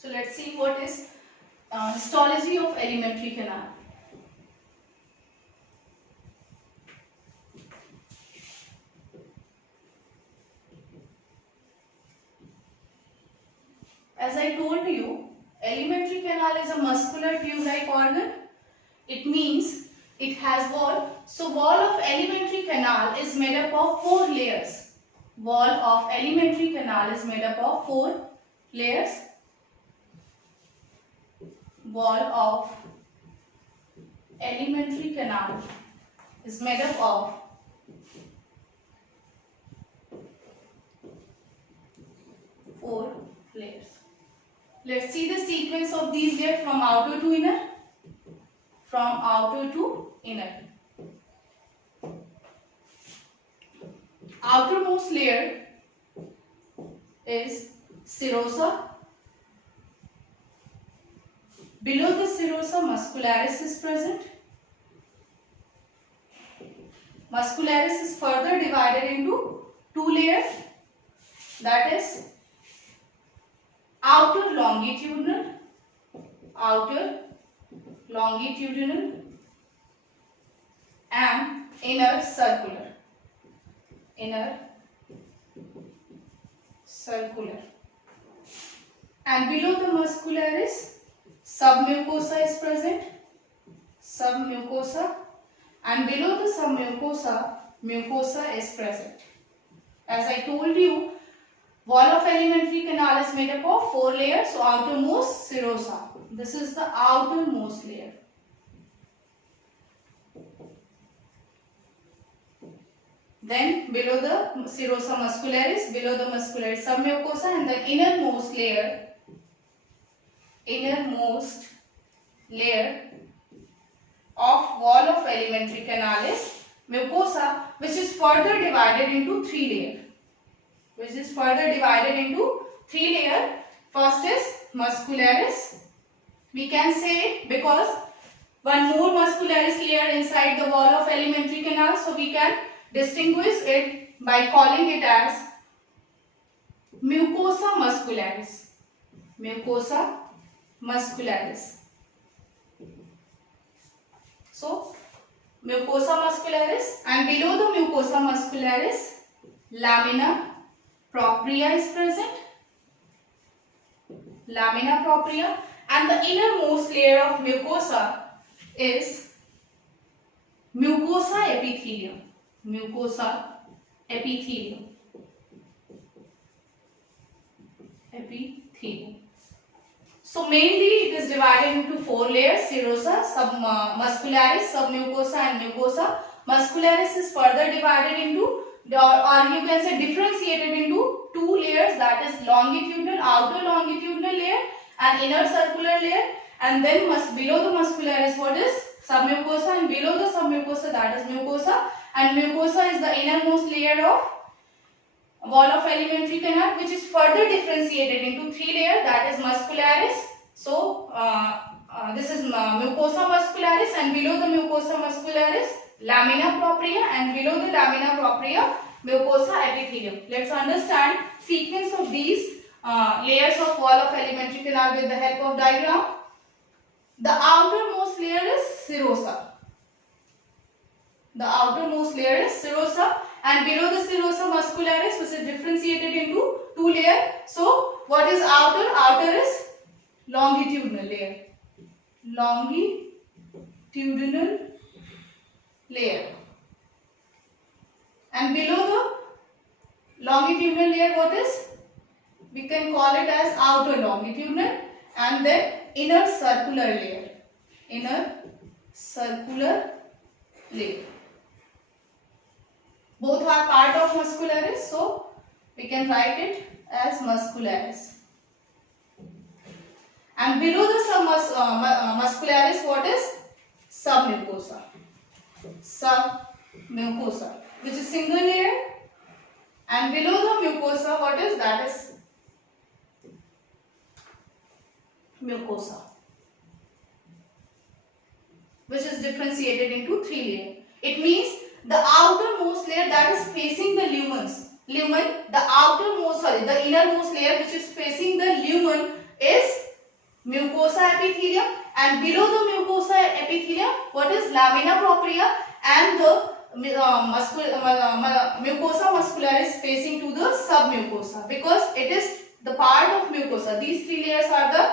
So let's see what is histology of alimentary canal. As I told you, alimentary canal is a muscular tube-like organ. It means it has wall. So wall of alimentary canal is made up of 4 layers. Wall of alimentary canal is made up of 4 layers. Wall of alimentary canal is made up of 4 layers. Let's see the sequence of these layers from outer to inner. From outer to inner. Outermost layer is serosa. Below the serosa, muscularis is present. Muscularis is further divided into 2 layers, that is outer longitudinal and inner circular. And below the muscularis, submucosa is present. And below the submucosa, mucosa is present. As I told you, wall of alimentary canal is made up of 4 layers. So outermost serosa. This is the outermost layer. Then below the serosa muscularis, below the muscularis submucosa, and the innermost layer of wall of alimentary canal is mucosa, which is further divided into 3 layers. First is muscularis. We can say because one more muscularis layer inside the wall of alimentary canal, so we can distinguish it by calling it as mucosa muscularis. So mucosa muscularis, and below the mucosa muscularis, lamina propria is present. And the innermost layer of mucosa is mucosa epithelium. So mainly it is divided into 4 layers: serosa, muscularis, submucosa and mucosa. Muscularis is further divided into, or you can say differentiated into 2 layers, that is outer longitudinal layer and inner circular layer. And then below the muscularis, what is submucosa, and below the submucosa, that is mucosa. And mucosa is the innermost layer of wall of alimentary canal, which is further differentiated into 3 layers, that is muscularis. So this is mucosa muscularis, and below the mucosa muscularis, lamina propria, and below the lamina propria, mucosa epithelium. Let's understand sequence of these layers of wall of alimentary canal with the help of diagram. The outermost layer is serosa. And below the serosa muscularis, which is differentiated into 2 layers. So what is outer? Outer is longitudinal layer. And below the longitudinal layer, what is? We can call it as outer longitudinal, and then inner circular layer. Both are part of muscularis, so we can write it as muscularis. And below the muscularis, what is? Submucosa, which is single layer. And below the mucosa, what is? That is mucosa, which is differentiated into 3 layers. It means the outermost layer that is facing the the innermost layer which is facing the lumen is mucosa epithelium, and below the mucosa epithelium, what is lamina propria, and the mucosa muscularis facing to the submucosa, because it is the part of mucosa. These three layers are the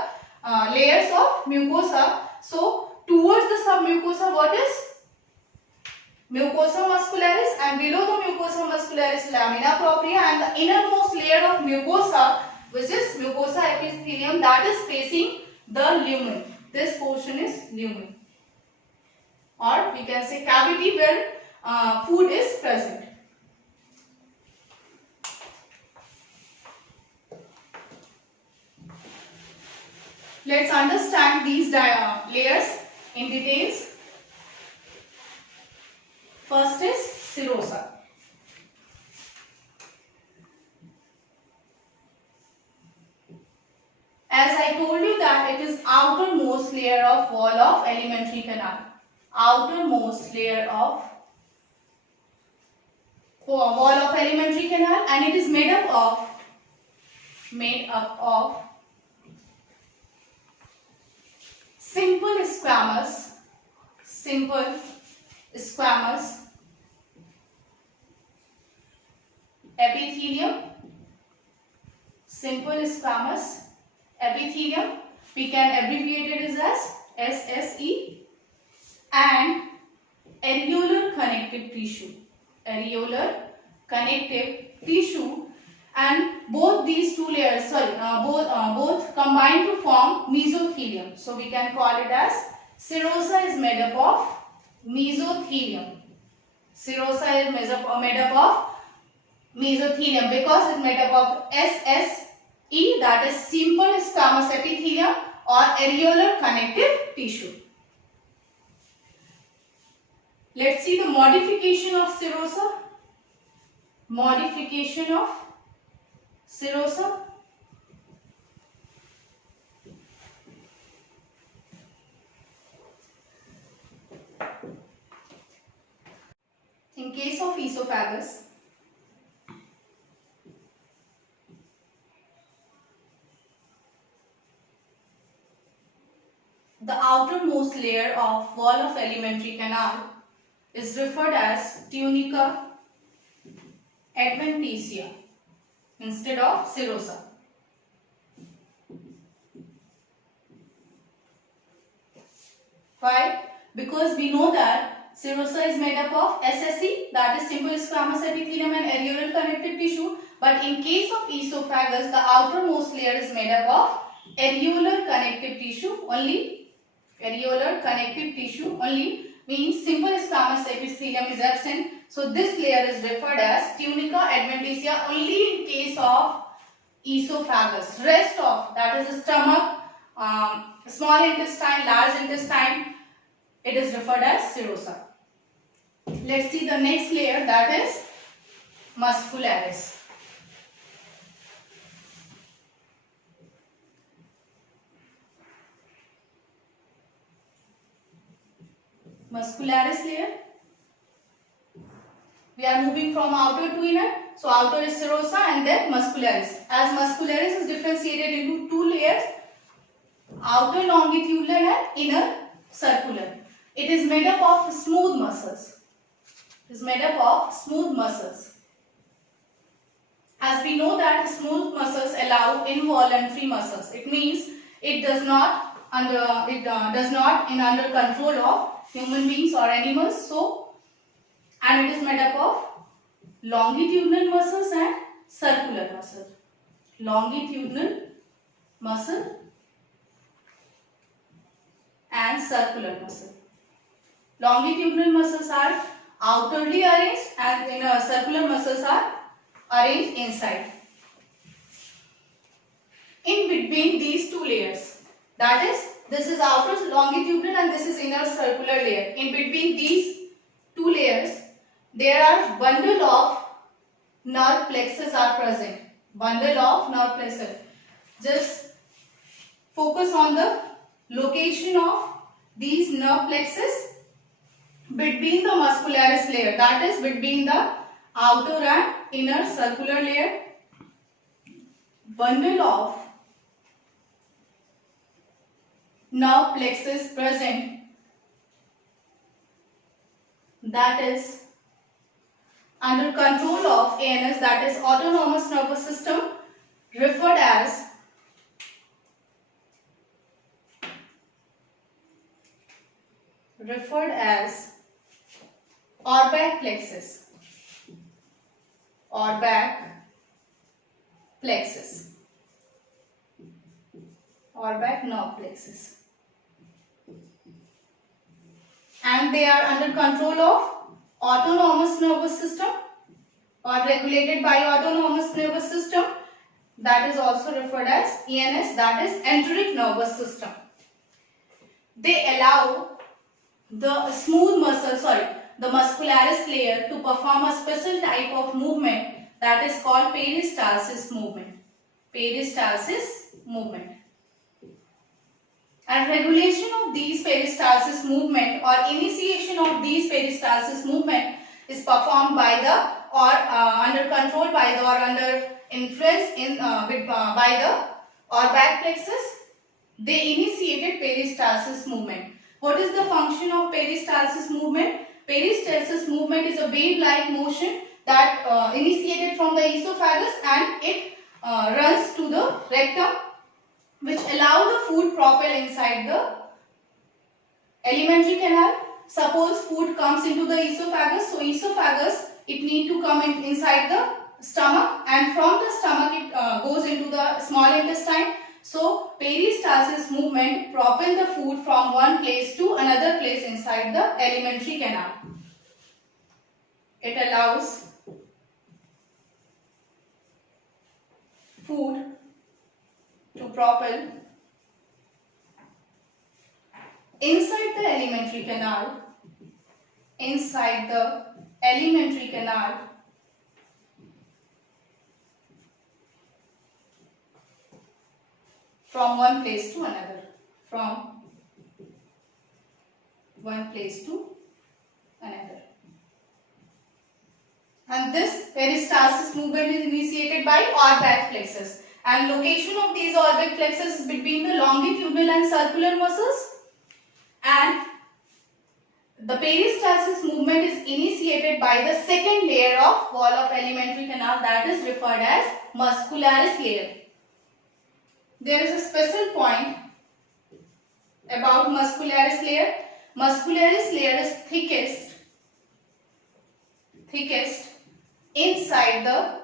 layers of mucosa. So towards the submucosa, what is mucosa muscularis, and below the mucosa muscularis lamina propria, and the innermost layer of mucosa, which is mucosa epithelium, that is facing the lumen. This portion is lumen, or we can say cavity where food is present. Let's understand these layers in details. First is serosa. As I told you that it is outermost layer of wall of alimentary canal. Outermost layer of wall of alimentary canal, and it is made up of simple squamous epithelium. Simple squamous epithelium, we can abbreviate it as SSE, and areolar connective tissue. Areolar connective tissue, and both these two layers, both combine to form mesothelium. So we can call it as serosa is made up of mesothelium. Serosa is made up of mesothelium because it's made up of SSE, that is simple squamous epithelium or areolar connective tissue. Let's see the modification of serosa. Modification of serosa. In case of esophagus, the outermost layer of wall of alimentary canal is referred as tunica adventitia instead of serosa. Why? Because we know that serosa is made up of SSE, that is simple squamous epithelium and areolar connective tissue, but in case of esophagus, the outermost layer is made up of areolar connective tissue only. Areolar connective tissue only means simple squamous epithelium is absent. So this layer is referred as tunica adventitia only in case of esophagus. Rest of, that is stomach, small intestine, large intestine, it is referred as serosa. Let's see the next layer, that is muscularis. Muscularis layer. We are moving from outer to inner. So outer is serosa and then muscularis. As muscularis is differentiated into two layers, outer longitudinal and inner circular. It is made up of smooth muscles. It is made up of smooth muscles. As we know that smooth muscles allow involuntary muscles. It means it does not under control of human beings or animals. So, and it is made up of longitudinal muscles and circular muscle. Longitudinal muscle and circular muscle. Longitudinal muscles are outwardly arranged and circular muscles are arranged inside. In between these two layers, that is, this is outer longitudinal and this is inner circular layer. In between these two layers, there are bundle of nerve plexus are present. Bundle of nerve plexus. Just focus on the location of these nerve plexus between the muscularis layer, that is between the outer and inner circular layer. Bundle of nerve plexus present, that is under control of ANS, that is autonomous nervous system, referred as Auerbach plexus. Auerbach plexus. Auerbach nerve plexus. And they are under control of autonomous nervous system or regulated by autonomous nervous system, that is also referred as ENS, that is enteric nervous system. They allow the the muscularis layer to perform a special type of movement that is called peristalsis movement. Peristalsis movement. And regulation of these peristalsis movement or initiation of these peristalsis movement is performed by the under control by the or under influence by the Auerbach plexus. They initiated peristalsis movement. What is the function of peristalsis movement? Peristalsis movement is a wave-like motion that initiated from the esophagus and it runs to the rectum, which allow the food propel inside the alimentary canal. Suppose food comes into the esophagus, so esophagus it need to come inside the stomach, and from the stomach it goes into the small intestine. So peristalsis movement propel the food from one place to another place inside the alimentary canal. It allows food to propel inside the alimentary canal, from one place to another, And this peristalsis movement is initiated by Auerbach plexus. And location of these Auerbach plexus is between the longitudinal and circular muscles. And the peristalsis movement is initiated by the second layer of wall of alimentary canal, that is referred as muscularis layer. There is a special point about muscularis layer. Muscularis layer is thickest inside the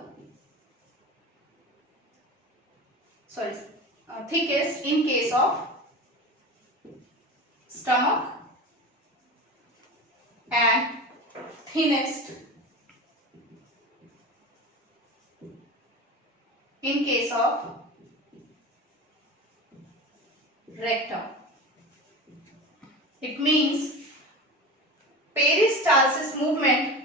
thickest in case of stomach and thinnest in case of rectum. It means peristalsis movement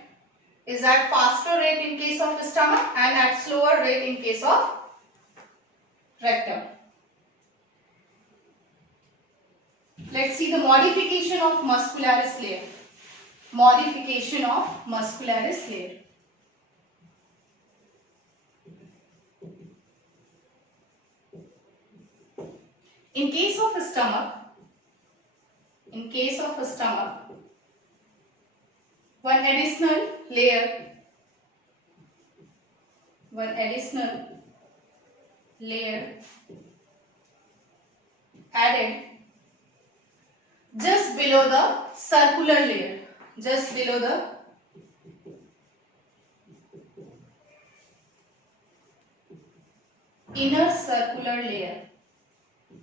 is at faster rate in case of stomach and at slower rate in case of rectum. Let's see the modification of muscularis layer. In case of stomach, one additional layer added just below the circular layer,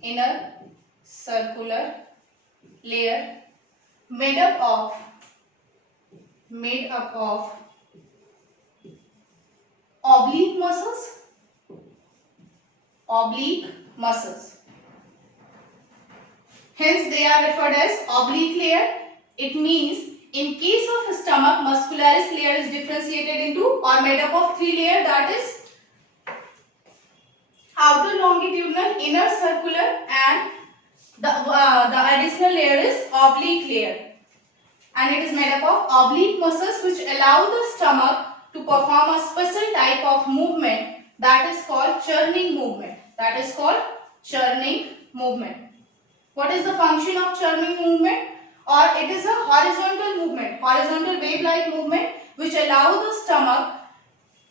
inner circular layer made up of oblique muscles. Hence they are referred as oblique layer. It means in case of stomach, muscularis layer is differentiated into or made up of three layers, that is outer longitudinal, inner circular, and the additional layer is oblique layer, and it is made up of oblique muscles which allow the stomach to perform a special type of movement that is called churning movement. What is the function of churning movement? Or it is a horizontal movement, horizontal wave-like movement which allows the stomach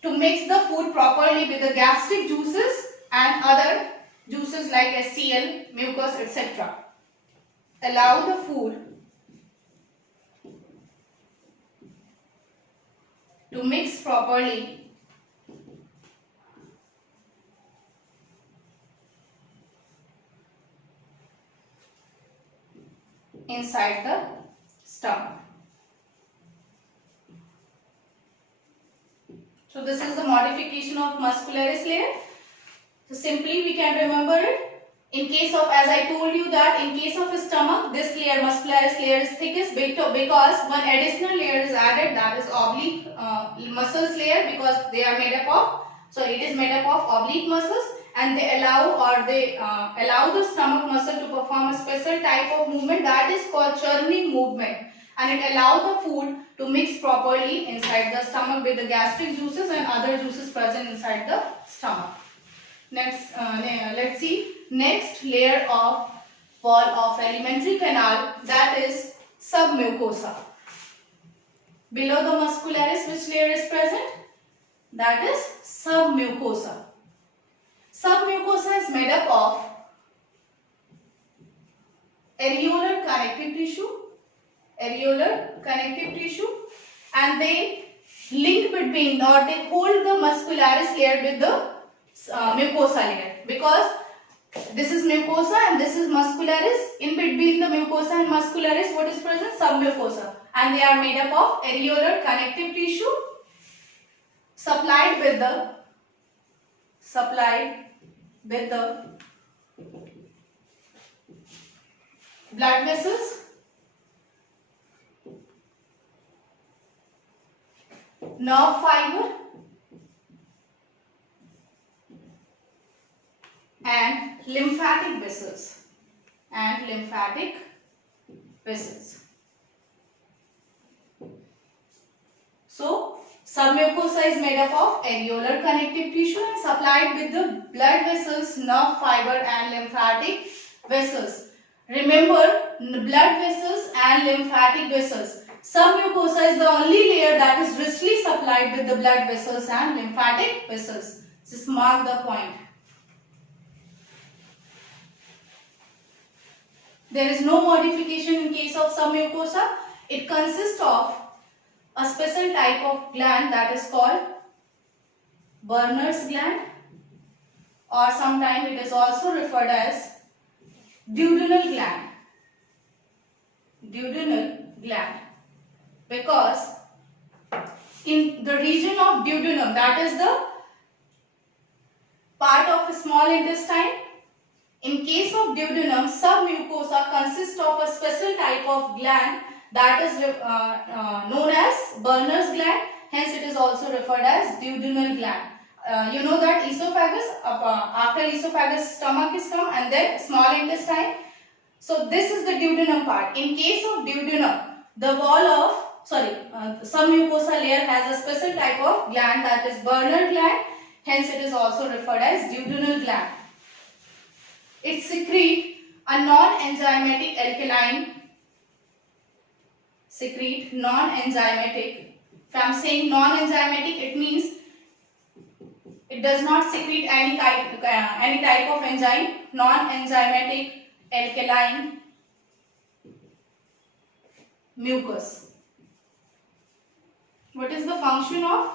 to mix the food properly with the gastric juices and other juices like HCl, mucus, etc. Allow the food to mix properly inside the stomach. So this is the modification of muscularis layer. So simply we can remember it. In case of, as I told you that in case of stomach, this layer, muscularis layer is thickest because one additional layer is added, that is oblique muscles layer, because they are made up of, so it is made up of oblique muscles, and they allow the stomach muscle to perform a special type of movement that is called churning movement, and it allows the food to mix properly inside the stomach with the gastric juices and other juices present inside the stomach. Next, let's see next layer of wall of alimentary canal, that is submucosa. Below the muscularis, which layer is present? That is submucosa. Submucosa is made up of areolar connective tissue, and they link between, or they hold the muscularis layer with the mucosa layer, because this is mucosa and this is muscularis. In between the mucosa and muscularis, what is present? Submucosa, and they are made up of areolar connective tissue supplied with the blood vessels, nerve fiber, and lymphatic vessels. So submucosa is made up of areolar connective tissue and supplied with the blood vessels, nerve fiber, and lymphatic vessels. Remember, blood vessels and lymphatic vessels. Submucosa is the only layer that is richly supplied with the blood vessels and lymphatic vessels. Just mark the point. There is no modification in case of submucosa. It consists of a special type of gland that is called Werner's gland, or sometimes it is also referred as duodenal gland. Because in the region of duodenum, that is the part of small intestine, in case of duodenum, submucosa consists of a special type of gland that is known as Werner's gland. Hence, it is also referred as duodenal gland. You know that esophagus, after esophagus, stomach is come, and then small intestine. So this is the duodenum part. In case of duodenum, the wall of submucosa layer has a special type of gland, that is Werner gland. Hence, it is also referred as duodenal gland. It secretes a non-enzymatic alkaline. If I am saying non-enzymatic, it means it does not secrete any type of enzyme. Non-enzymatic alkaline mucus. What is the function of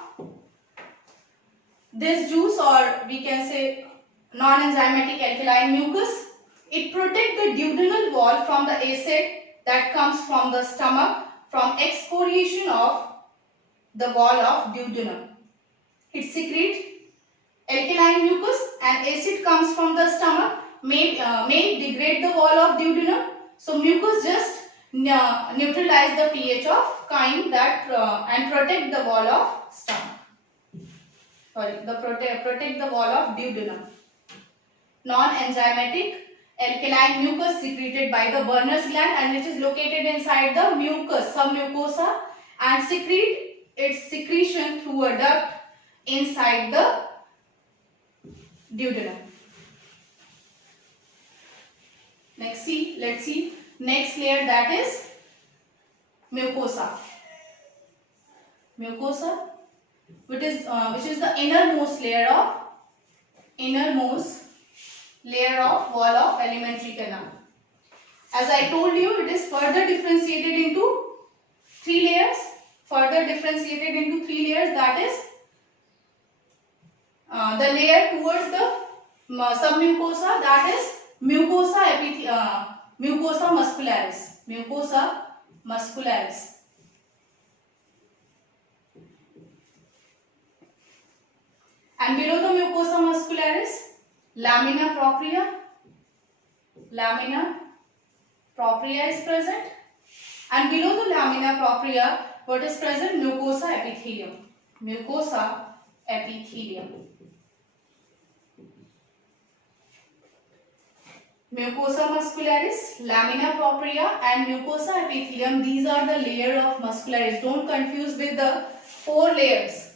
this juice, or we can say non-enzymatic alkaline mucus? It protects the duodenal wall from the acid that comes from the stomach from excoriation of the wall of duodenum. It secretes alkaline mucus, and acid comes from the stomach, may degrade the wall of duodenum. So mucus just neutralize the pH of kind that and protect the wall of stomach. Protect the wall of duodenum. Non-enzymatic alkaline mucus secreted by the Werner's gland, and it is located inside the mucus, submucosa, and secrete its secretion through a duct inside the duodenum. let's see next layer, that is mucosa. Mucosa, which is the innermost layer of wall of alimentary canal. As I told you, it is further differentiated into three layers. That is the layer towards the submucosa, that is mucosa muscularis. And below the mucosa muscularis, lamina propria is present, and below the lamina propria, what is present? Mucosa epithelium. Mucosa muscularis, lamina propria, and mucosa epithelium, these are the layer of muscularis. Don't confuse with the 4 layers.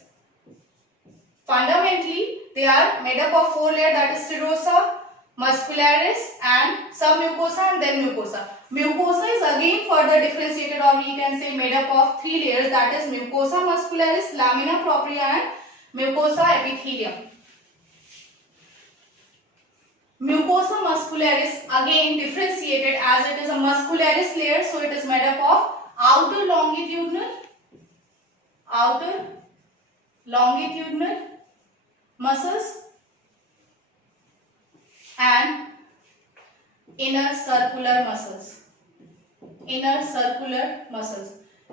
Fundamentally, they are made up of 4 layers, that is serosa, muscularis, and submucosa, and then mucosa. Mucosa is again further differentiated, or we can say made up of 3 layers, that is mucosa muscularis, lamina propria, and mucosa epithelium. Mucosa muscularis again differentiated as it is a muscularis layer, so it is made up of outer longitudinal muscles and inner circular muscles.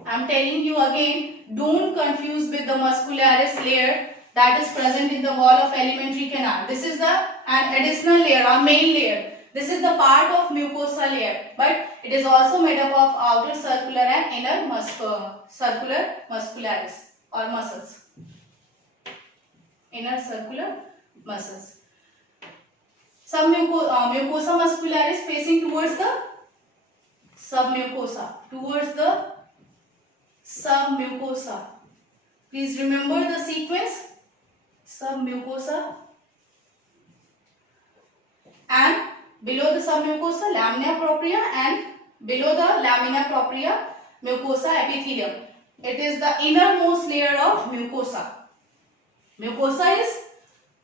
I am telling you again, don't confuse with the muscularis layer that is present in the wall of alimentary canal. This is an additional layer, a main layer. This is the part of mucosa layer, but it is also made up of outer circular and inner circular muscularis or muscles. Inner circular muscles. Mucosa muscularis facing towards the submucosa. Please remember the sequence. Submucosa, and below the submucosa lamina propria, and below the lamina propria mucosa epithelium. It is the innermost layer of mucosa. Mucosa is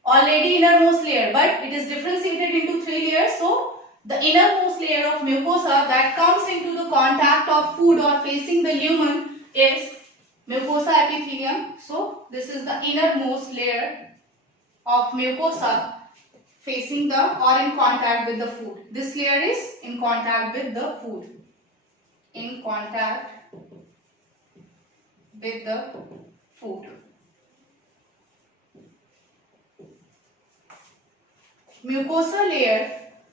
already innermost layer, but it is differentiated into 3 layers. So the innermost layer of mucosa that comes into the contact of food or facing the lumen is mucosa epithelium. So this is the innermost layer of mucosa facing the or in contact with the food. This layer is in contact with the food. Mucosa layer,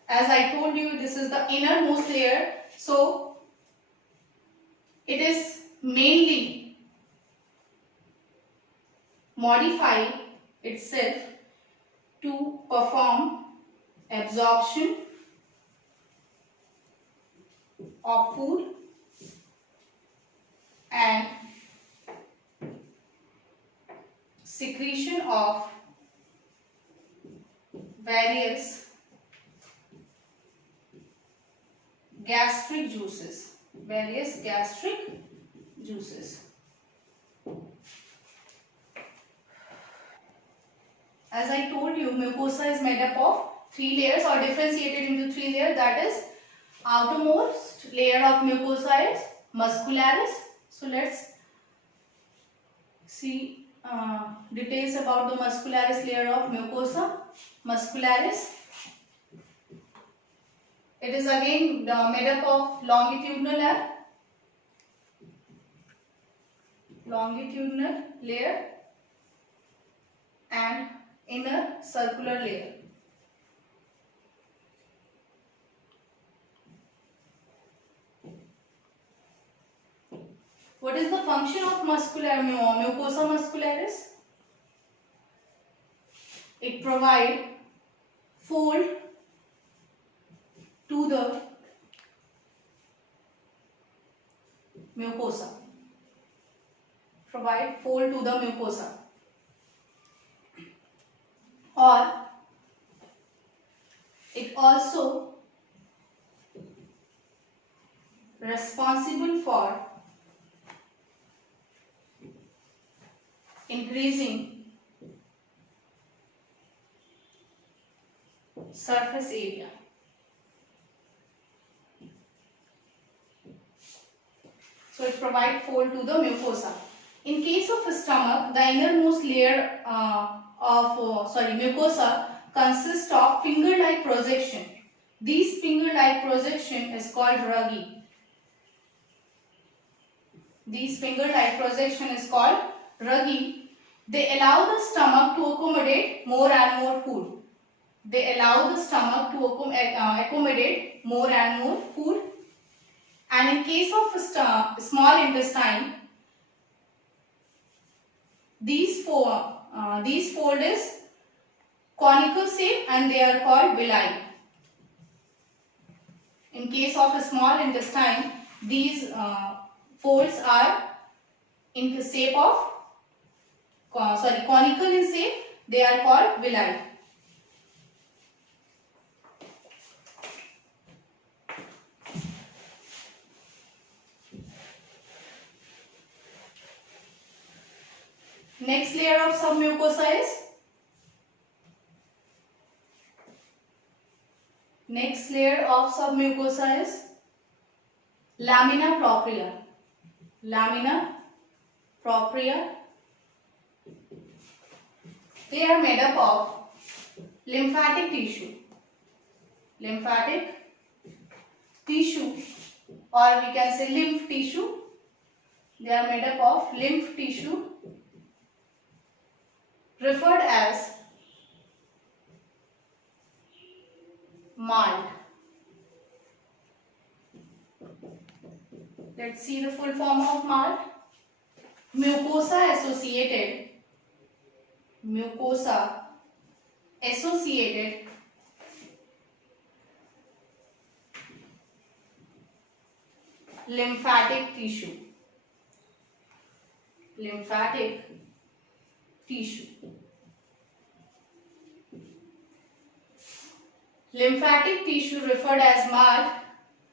as I told you, this is the innermost layer. So it is mainly modify itself to perform absorption of food and secretion of various gastric juices. As I told you, mucosa is made up of 3 layers or differentiated into 3 layers. That is, outermost layer of mucosa is muscularis. So let's see details about the muscularis layer of mucosa muscularis. It is again made up of longitudinal layer and inner circular layer. What is the function of mucosa muscularis? It provides fold to the mucosa. Or it also responsible for increasing surface area. So it provides fold to the mucosa. In case of stomach, the innermost layer mucosa consists of finger-like projection. These finger-like projection is called ruggy. These finger-like projection is called ruggy. They allow the stomach to accommodate more and more food. They allow the stomach to accommodate more and more food. And in case of small intestine, these fold is conical shape and they are called villi. In case of a small intestine, these folds are in the shape of conical in shape. They are called villi. Next layer of submucosa is lamina propria. Lamina propria. They are made up of lymphatic tissue. Lymphatic tissue, or we can say lymph tissue. They are made up of lymph tissue, referred as malt. Let's see the full form of malt. Mucosa associated lymphatic tissue. Lymphatic tissue. Lymphatic tissue referred as malt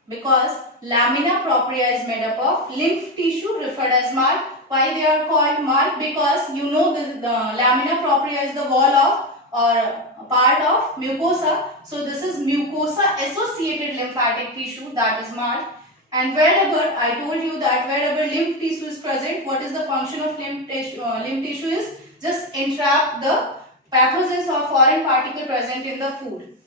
because lamina propria is made up of lymph tissue referred as malt. Why they are called malt? Because you know the lamina propria is the wall of or part of mucosa. So this is mucosa associated lymphatic tissue, that is malt. And wherever I told you that wherever lymph tissue is present, what is the function of lymph tissue is just entrap the pathogens or foreign particle present in the food.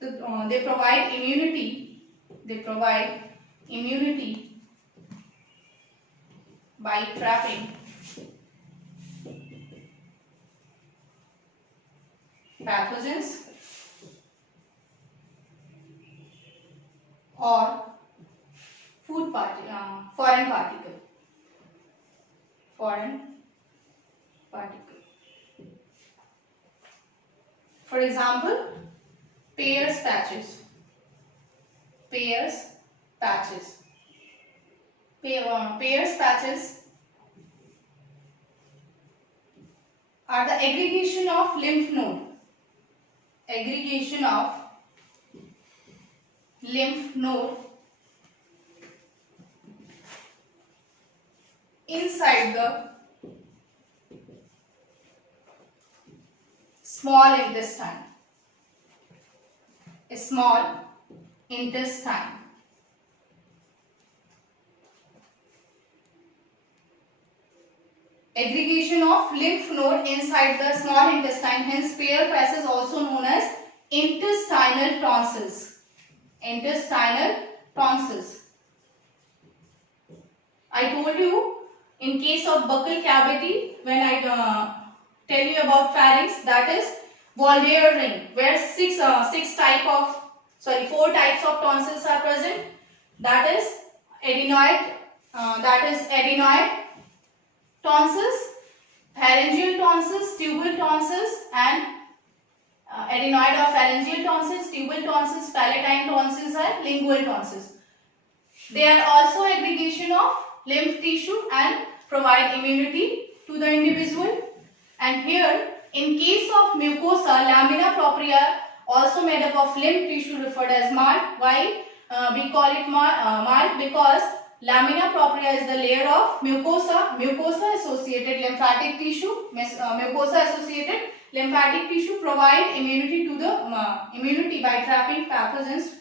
So, they provide immunity. They provide immunity by trapping pathogens or foreign particle. For example, Peyer's patches. Peyer's patches are the aggregation of lymph node. Inside the small intestine. Aggregation of lymph node inside the small intestine, hence Peyer's patch is also known as intestinal tonsils. I told you in case of buccal cavity, when I tell you about pharynx, that is Waldeyer ring, where four types of tonsils are present. That is adenoid tonsils, pharyngeal tonsils, tubal tonsils, and adenoid or pharyngeal tonsils, tubal tonsils, palatine tonsils, and lingual tonsils. They are also aggregation of lymph tissue and provide immunity to the individual. And here, in case of mucosa, lamina propria also made up of lymph tissue referred as malt. Why? we call it mild because lamina propria is the layer of mucosa, mucosa associated lymphatic tissue, mucosa associated lymphatic tissue provide immunity to the immunity by trapping pathogens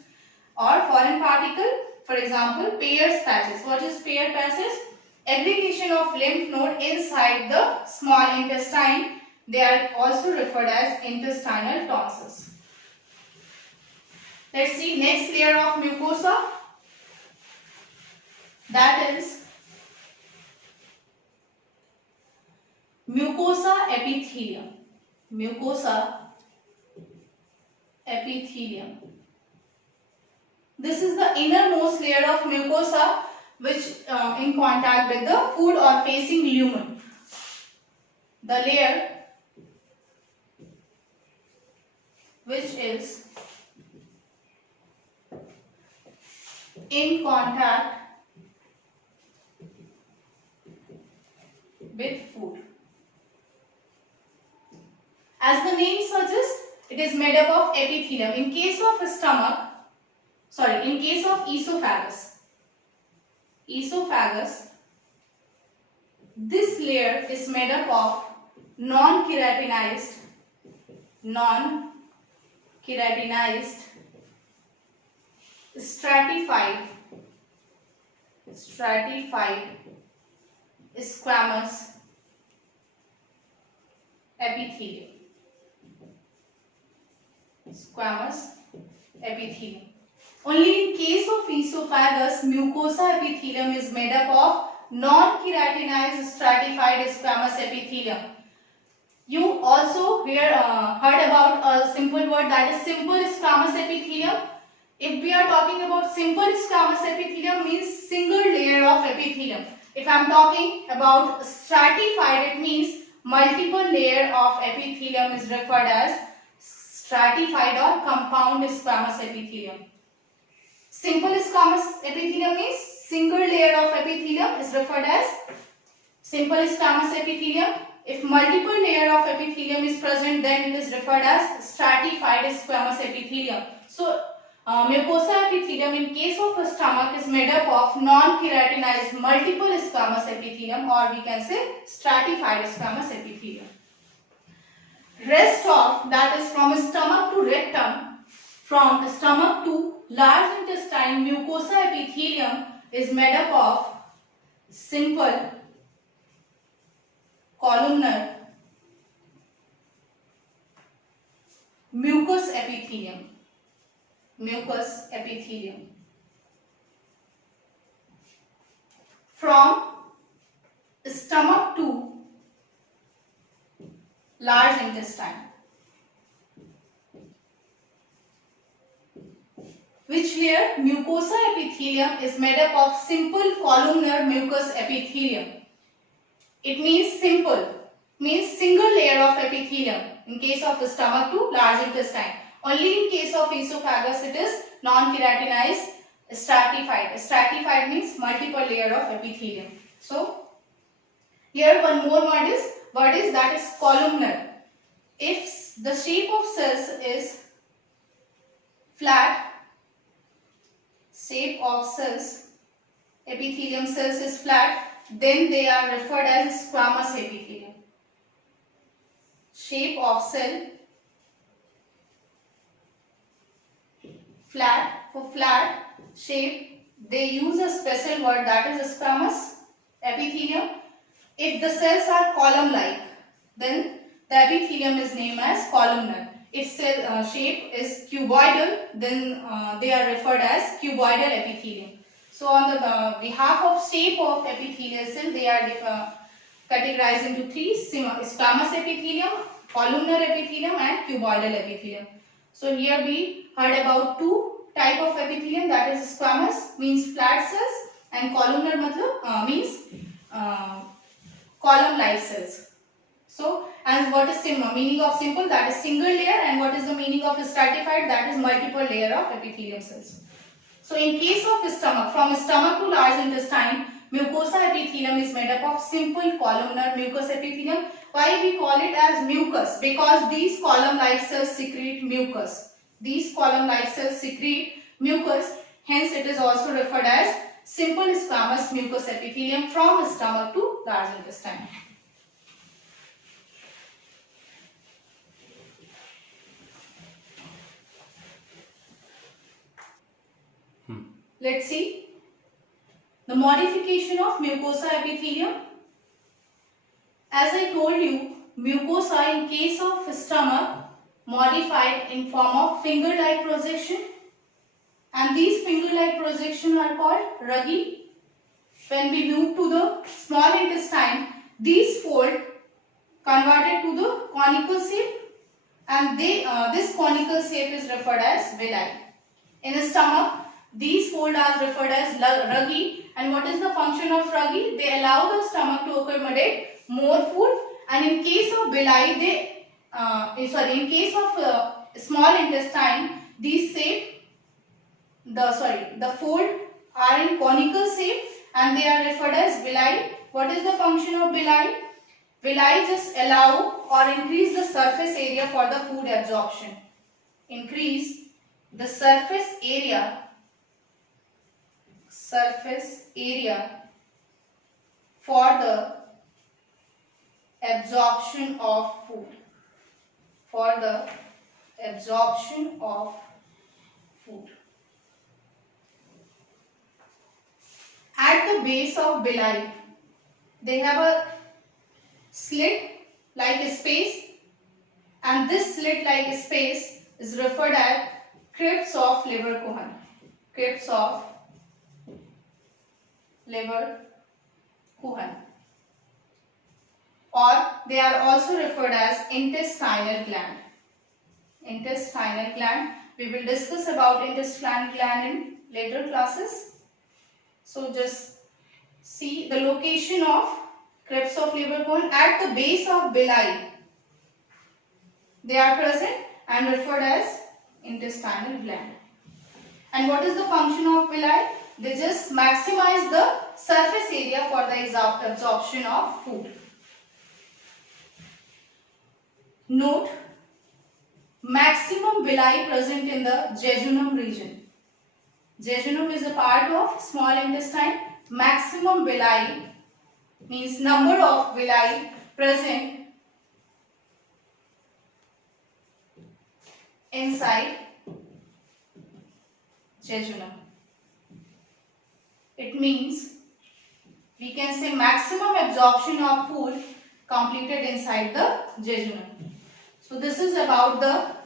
or foreign particle. For example, Peyer's patches. What is Peyer's patches? Aggregation of lymph node inside the small intestine. They are also referred as intestinal tonsils. Let's see next layer of mucosa. That is mucosa epithelium. Mucosa epithelium. This is the innermost layer of mucosa which in contact with the food or facing lumen. The layer which is in contact with food. As the name suggests, it is made up of epithelium. In case of esophagus, this layer is made up of non-keratinized stratified squamous epithelium. Only in case of esophagus, mucosa epithelium is made up of non-keratinized stratified squamous epithelium. You also heard about a simple word, that is simple squamous epithelium. If we are talking about simple squamous epithelium, means single layer of epithelium. If I am talking about stratified, it means multiple layer of epithelium is referred as stratified or compound squamous epithelium. Simple squamous epithelium means single layer of epithelium is referred as simple squamous epithelium. If multiple layer of epithelium is present, then it is referred as stratified squamous epithelium. So, mucosa epithelium in case of a stomach is made up of non-keratinized multiple squamous epithelium, or we can say stratified squamous epithelium. Rest of, that is from stomach to rectum, from stomach to large intestine, mucosa epithelium is made up of simple columnar mucous epithelium. From stomach to large intestine. Which layer? Mucosa epithelium is made up of simple columnar mucous epithelium. It means simple, means single layer of epithelium in case of stomach to large intestine. Only in case of esophagus it is non-keratinized stratified. Stratified means multiple layer of epithelium. So here one more word is that is columnar. If the shape of cells is flat, epithelium cells is flat, then they are referred as squamous epithelium. Shape of cell flat, for flat shape they use a special word, that is squamous epithelium. If the cells are column like, then the epithelium is named as columnar. If cell shape is cuboidal, then they are referred as cuboidal epithelium. So on the behalf of shape of epithelial cell, they are categorized into three: squamous epithelium, columnar epithelium and cuboidal epithelium. So here we heard about two type of epithelium, that is squamous means flat cells and columnar means column like cells. So, and what is meaning of simple, that is single layer, and what is the meaning of stratified, that is multiple layer of epithelium cells. So in case of stomach, from stomach to large intestine, mucosa epithelium is made up of simple columnar mucous epithelium. Why we call it as mucus? Because these column like cells secrete mucus. Hence, it is also referred as simple squamous mucous epithelium from stomach to large intestine. Let's see the modification of mucosa epithelium. As I told you, mucosa in case of stomach modified in form of finger-like projection, and these finger-like projection are called ruggy. When we move to the small intestine, these fold converted to the conical shape, and this conical shape is referred as villi. In the stomach, these folds are referred as ruggy, and what is the function of ruggy? They allow the stomach to accommodate more food, and in case of villi, in case of small intestine, these the fold are in conical shape and they are referred as villi. What is the function of villi? Villi just allow or increase the surface area for the food absorption. Increase the surface area for the absorption of food. At the base of villi, they have a slit-like space, and this slit-like space is referred as crypts of Leverkusen. Or they are also referred as intestinal gland. We will discuss about intestinal gland in later classes. So just see the location of crypts of Leverkusen at the base of villi. They are present and referred as intestinal gland. And what is the function of villi? They just maximize the surface area for the absorption of food. Note, maximum villi present in the jejunum region. Jejunum is a part of small intestine. Maximum villi means number of villi present inside jejunum. It means we can say maximum absorption of food completed inside the jejunum. So this is about the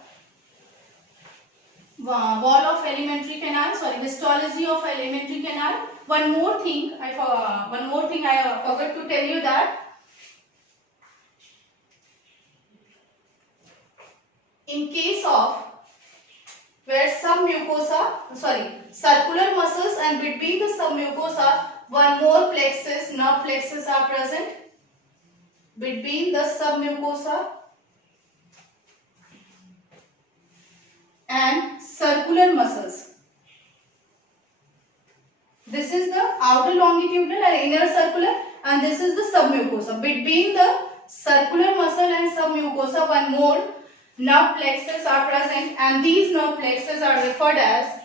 wall of alimentary canal, histology of alimentary canal. One more thing I forgot to tell you that in case of where circular muscles, and between the submucosa one more nerve plexus are present. Between the submucosa and circular muscles. This is the outer longitudinal and inner circular, and this is the submucosa. Between the circular muscle and submucosa one more nerve plexus are present, and these nerve plexus are referred as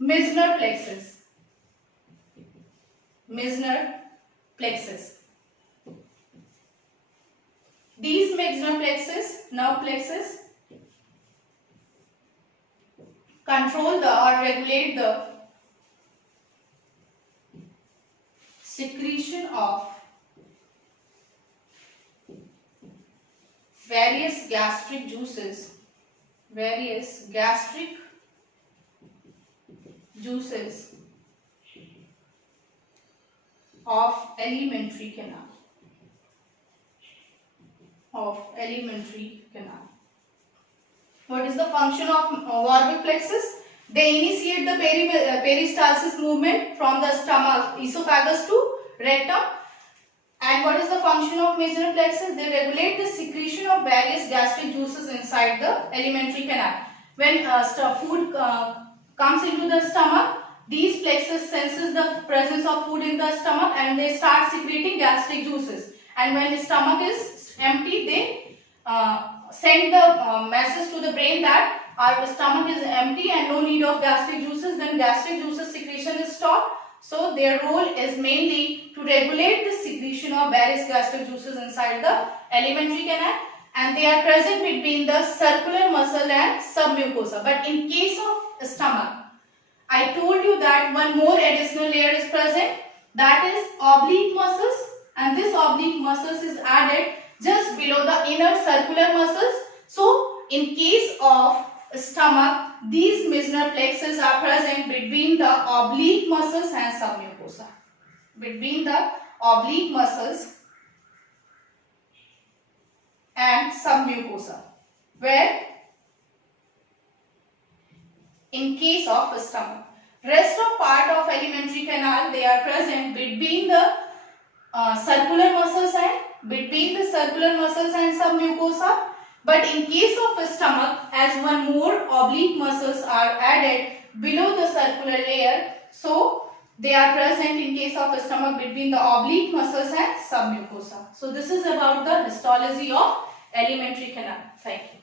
Meissner plexus. These Meissner nerve plexus control or regulate the secretion of various gastric juices of alimentary canal. What is the function of Warburg plexus? They initiate the peristalsis movement from the stomach, esophagus to rectum. And what is the function of Meissner plexus? They regulate the secretion of various gastric juices inside the alimentary canal. When food comes into the stomach, these plexus senses the presence of food in the stomach and they start secreting gastric juices. And when the stomach is empty, they send the message to the brain that our stomach is empty and no need of gastric juices, then gastric juices secretion is stopped. So their role is mainly to regulate the secretion of various gastric juices inside the alimentary canal, and they are present between the circular muscle and submucosa. But in case of stomach, I told you that one more additional layer is present, that is oblique muscles, and this oblique muscles is added just below the inner circular muscles. So in case of stomach, these Meissner plexus are present between the oblique muscles and submucosa. Between the oblique muscles and submucosa, where in case of stomach, rest of part of alimentary canal, they are present between the circular muscles and submucosa. But in case of stomach, as one more oblique muscles are added below the circular layer, so they are present in case of stomach between the oblique muscles and submucosa. So this is about the histology of alimentary canal. Thank you.